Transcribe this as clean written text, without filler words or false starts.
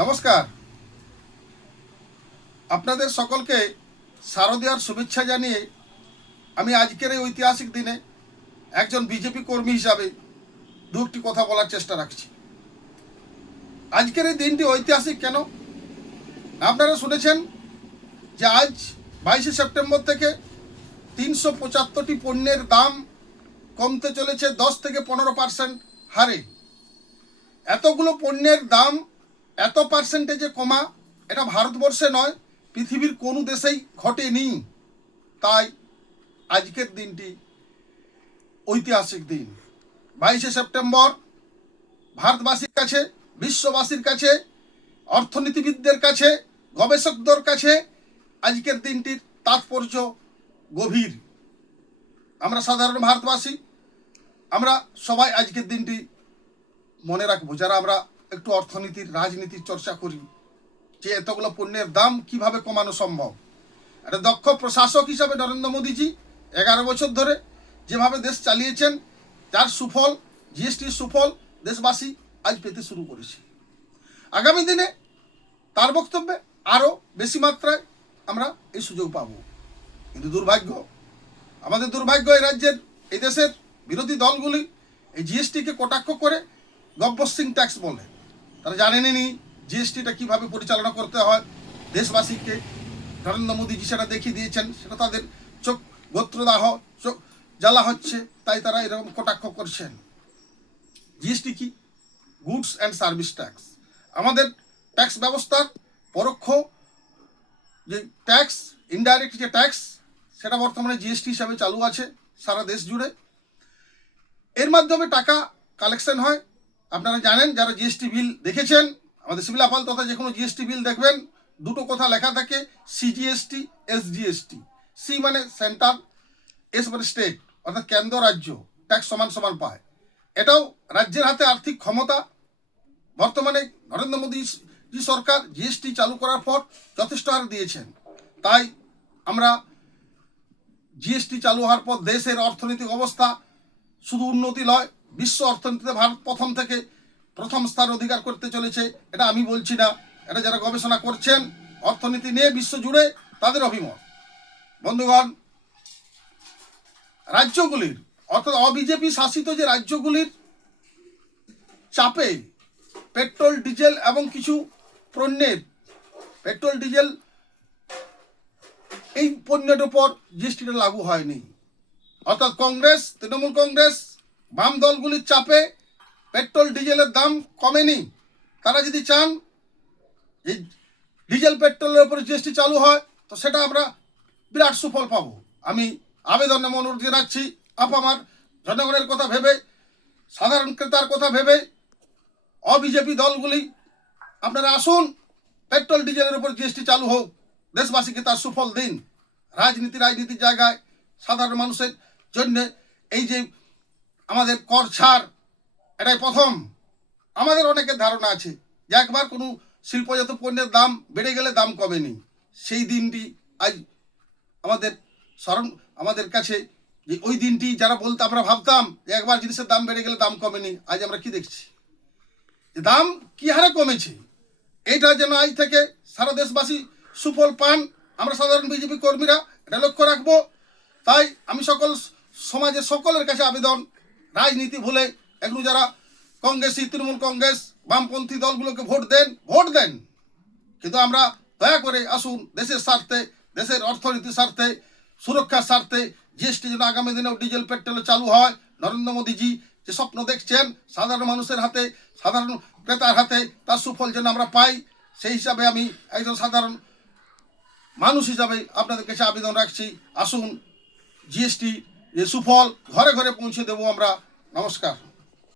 নমস্কার। আপনাদের সকলকে শারদীয়ার শুভেচ্ছা জানিয়ে আমি আজকের এই ঐতিহাসিক দিনে একজন বিজেপি কর্মী হিসাবে দু একটি কথা বলার চেষ্টা রাখছি। আজকের এই দিনটি ঐতিহাসিক কেন? আপনারা শুনেছেন যে আজ 22শে সেপ্টেম্বর থেকে 375টি পণ্যের দাম কমতে চলেছে 10 থেকে 15% হারে। এতগুলো পণ্যের দাম এত পার্সেন্টেজে কমা এটা ভারতবর্ষে নয়, পৃথিবীর কোনো দেশেই ঘটেনি। তাই আজকের দিনটি ঐতিহাসিক দিন। 22শে সেপ্টেম্বর ভারতবাসীর কাছে, বিশ্ববাসীর কাছে, অর্থনীতিবিদদের কাছে, গবেষকদের কাছে আজকের দিনটির তাৎপর্য গভীর। আমরা সাধারণ ভারতবাসী, আমরা সবাই আজকের দিনটি মনে রাখবো, যারা আমরা একটু অর্থনীতির রাজনীতির চর্চা করি, যে এতগুলো পণ্যের দাম কিভাবে কমানো সম্ভব। একটা দক্ষ প্রশাসক হিসাবে নরেন্দ্র মোদীজি 11 বছর ধরে যেভাবে দেশ চালিয়েছেন, যার সুফল, জিএসটির সুফল দেশবাসী আজ পেতে শুরু করেছে। আগামী দিনে তার বক্তব্যে আরও বেশি মাত্রায় আমরা এই সুযোগ পাব। কিন্তু আমাদের দুর্ভাগ্য, এই রাজ্যের, এই দেশের বিরোধী দলগুলি এই জিএসটিকে কটাক্ষ করে গব্বর সিং ট্যাক্স বলে। তারা জানেনই জিএসটিটা কীভাবে পরিচালনা করতে হয়। দেশবাসীকে নরেন্দ্র মোদীজি সেটা দেখিয়ে দিয়েছেন, সেটা তাদের চোখ গোত্রদাহ, চোখ জ্বালা হচ্ছে, তাই তারা এরকম কটাক্ষ করছেন। জিএসটি কি? Goods and service tax. আমাদের ট্যাক্স ব্যবস্থার পরোক্ষ যে ট্যাক্স, ইনডাইরেক্ট যে ট্যাক্স, সেটা বর্তমানে জিএসটি হিসাবে চালু আছে সারা দেশ জুড়ে। এর মাধ্যমে টাকা কালেকশন হয়। আপনারা জানেন, যারা জিএসটি বিল দেখেছেন, আমাদের সিভিল আপাল তথা যে কোনো জিএসটি বিল দেখবেন, দুটো কথা লেখা থাকে, সিজিএসটি, এসজিএসটি। সি মানে সেন্ট্রাল, এস মানে স্টেট, অর্থাৎ কেন্দ্র রাজ্য ট্যাক্স সমান সমান পায়। এটাও রাজ্যের হাতে আর্থিক ক্ষমতা। বর্তমানে নরেন্দ্র মোদী সরকার জিএসটি চালু করার পর যথেষ্ট হার দিয়েছেন। তাই আমরা জিএসটি চালু হওয়ার পর দেশের অর্থনৈতিক অবস্থা শুধু উন্নতি নয়, বিশ্ব অর্থনীতিতে ভারত প্রথম স্থান অধিকার করতে চলেছে। এটা আমি বলছি না, এটা যারা গবেষণা করছেন অর্থনীতি নিয়ে বিশ্ব জুড়ে, তাদের অভিমত। বন্ধুগণ, রাজ্যগুলির, অর্থাৎ অবিজেপি শাসিত যে রাজ্যগুলির চাপে পেট্রোল, ডিজেল এবং কিছু পণ্যের, পেট্রোল, ডিজেল এই পণ্যের উপর জিএসটিটা লাগু হয়নি। অর্থাৎ কংগ্রেস, তৃণমূল কংগ্রেস, বাম দলগুলির চাপে পেট্রোল, ডিজেলের দাম কমেনি। তারা যদি চান যে ডিজেল, পেট্রোলের উপর জিএসটি চালু হয়, তো সেটা আমরা বিরাট সুফল পাবো। আমি আবেদনে অনুরোধ জানাচ্ছি, আমার জনগণের কথা ভেবে, সাধারণ ক্রেতার কথা ভেবে অবিজেপি দলগুলি আপনারা আসুন, পেট্রোল, ডিজেলের উপর জিএসটি চালু হোক, দেশবাসীকে তার সুফল দিন। রাজনীতির জায়গায় সাধারণ মানুষের জন্য এই যে আমাদের কর ছাড়, এটাই প্রথম। আমাদের অনেকের ধারণা আছে যে একবার কোনো শিল্পজাত পণ্যের দাম বেড়ে গেলে দাম কমেনি। সেই দিনটি আজ আমাদের কাছে, যে ওই দিনটি যারা বলতে আমরা ভাবতাম যে একবার জিনিসের দাম বেড়ে গেলে দাম কমেনি, আজ আমরা কি দেখছি, যে দাম কি হারে কমেছে। এইটা যেন আজ থেকে সারা দেশবাসী সুফল পান। আমরা সাধারণ বিজেপি কর্মীরা এটা লক্ষ্য রাখবো। তাই আমি সমাজের সকলের কাছে আবেদন, রাজনীতি ভুলে একটু যারা কংগ্রেসী, তৃণমূল কংগ্রেস, বামপন্থী দলগুলোকে ভোট দেন, কিন্তু আমরা দয়া করে আসুন, দেশের স্বার্থে, দেশের অর্থনীতির স্বার্থে, সুরক্ষার স্বার্থে জিএসটি যেন আগামী দিনেও ডিজেল, পেট্রোলে চালু হয়। নরেন্দ্র মোদীজি যে স্বপ্ন দেখছেন সাধারণ মানুষের হাতে, সাধারণ ক্রেতার হাতে, তার সুফল যেন আমরা পাই, সেই হিসাবে আমি একজন সাধারণ মানুষ হিসাবে আপনাদের কাছে আবেদন রাখছি, আসুন জিএসটি যে সুফল ঘরে ঘরে পৌঁছে দেবো আমরা। নমস্কার।